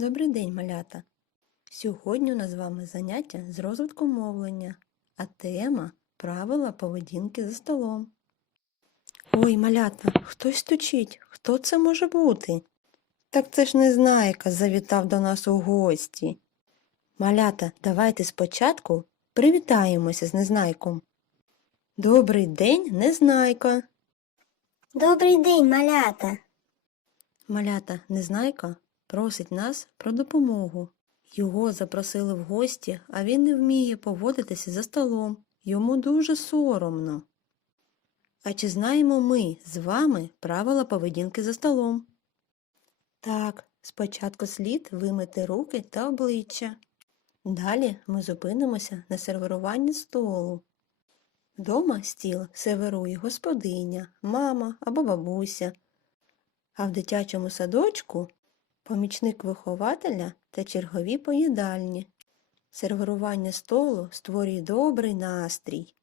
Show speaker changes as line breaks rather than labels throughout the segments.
Добрий день, малята! Сьогодні у нас з вами заняття з розвитку мовлення, а тема правила поведінки за столом. Ой, малята, хтось стучить. Хто це може бути? Так це ж Незнайка завітав до нас у гості. Малята, давайте спочатку привітаємося з Незнайком. Добрий день, Незнайка.
Добрий день, малята.
Малята Незнайка просить нас про допомогу. Його запросили в гості, а він не вміє поводитися за столом. Йому дуже соромно. А чи знаємо ми з вами правила поведінки за столом? Так, спочатку слід вимити руки та обличчя. Далі ми зупинимося на сервіруванні столу. Вдома стіл сервірує господиня, мама або бабуся, а в дитячому садочку помічник вихователя та чергові поїдальні. Сервірування столу створює добрий настрій.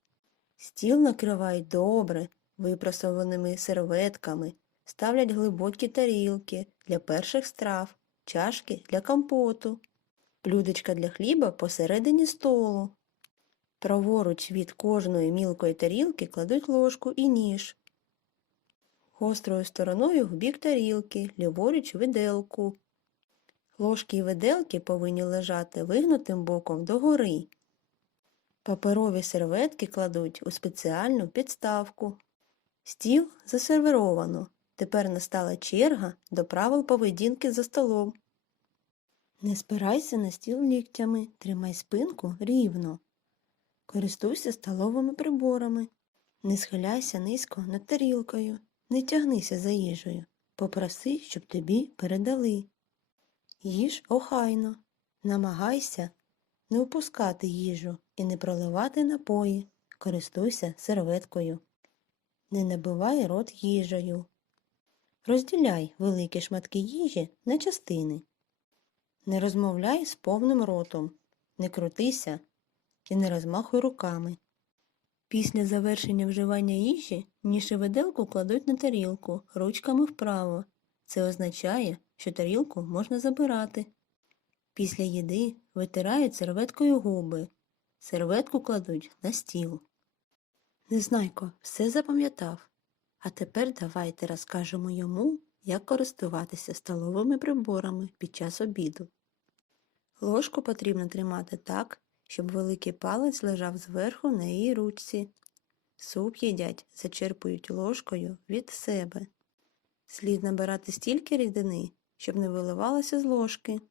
Стіл накривають добре, випросованими серветками, ставлять глибокі тарілки для перших страв, чашки для компоту, блюдечка для хліба посередині столу. Праворуч від кожної мілкої тарілки кладуть ложку і ніж. Гострою стороною в бік тарілки, ліворуч виделку. Ложки і виделки повинні лежати вигнутим боком догори. Паперові серветки кладуть у спеціальну підставку. Стіл засервіровано. Тепер настала черга до правил поведінки за столом. Не спирайся на стіл ліктями, тримай спинку рівно. Користуйся столовими приборами. Не схиляйся низько над тарілкою. Не тягнися за їжею. Попроси, щоб тобі передали. Їж охайно. Намагайся не упускати їжу і не проливати напої. Користуйся серветкою. Не набивай рот їжею. Розділяй великі шматки їжі на частини. Не розмовляй з повним ротом. Не крутися і не розмахуй руками. Після завершення вживання їжі ніж і виделку кладуть на тарілку ручками вправо. Це означає, що тарілку можна забирати. Після їди витирають серветкою губи. Серветку кладуть на стіл. Незнайко все запам'ятав. А тепер давайте розкажемо йому, як користуватися столовими приборами під час обіду. Ложку потрібно тримати так, щоб великий палець лежав зверху на її ручці. Суп їдять, зачерпують ложкою від себе. Слід набирати стільки рідини, щоб не виливалося з ложки.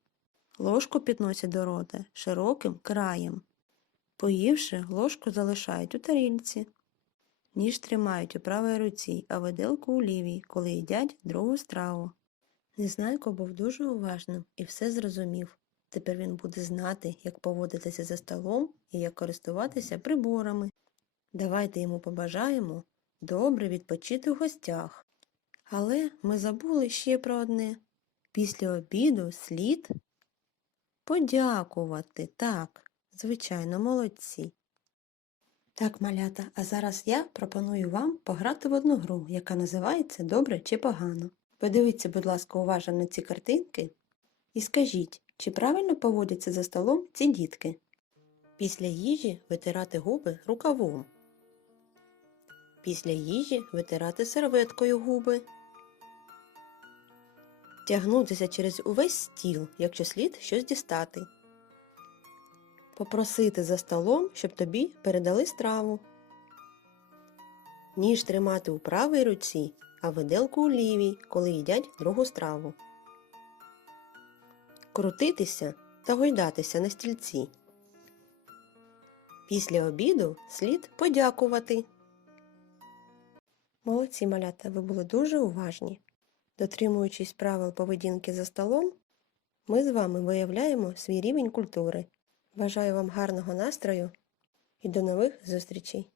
Ложку підносять до рота широким краєм. Поївши, ложку залишають у тарільці. Ніж тримають у правій руці, а виделку у лівій, коли їдять другу страву. Незнайко був дуже уважним і все зрозумів. Тепер він буде знати, як поводитися за столом і як користуватися приборами. Давайте йому побажаємо добре відпочити в гостях. Але ми забули ще про одне. Після обіду слід подякувати. Так, звичайно, молодці. Так, малята, а зараз я пропоную вам пограти в одну гру, яка називається Добре чи погано. Подивіться, будь ласка, уважно на ці картинки і скажіть, чи правильно поводяться за столом ці дітки? Після їжі витирати губи рукавом. Після їжі витирати серветкою губи. Тягнутися через увесь стіл, якщо слід щось дістати. Попросити за столом, щоб тобі передали страву. Ніж тримати у правій руці, а виделку у лівій, коли їдять другу страву. Крутитися та гойдатися на стільці. Після обіду слід подякувати. Молодці малята, ви були дуже уважні. Дотримуючись правил поведінки за столом, ми з вами виявляємо свій рівень культури. Бажаю вам гарного настрою і до нових зустрічей!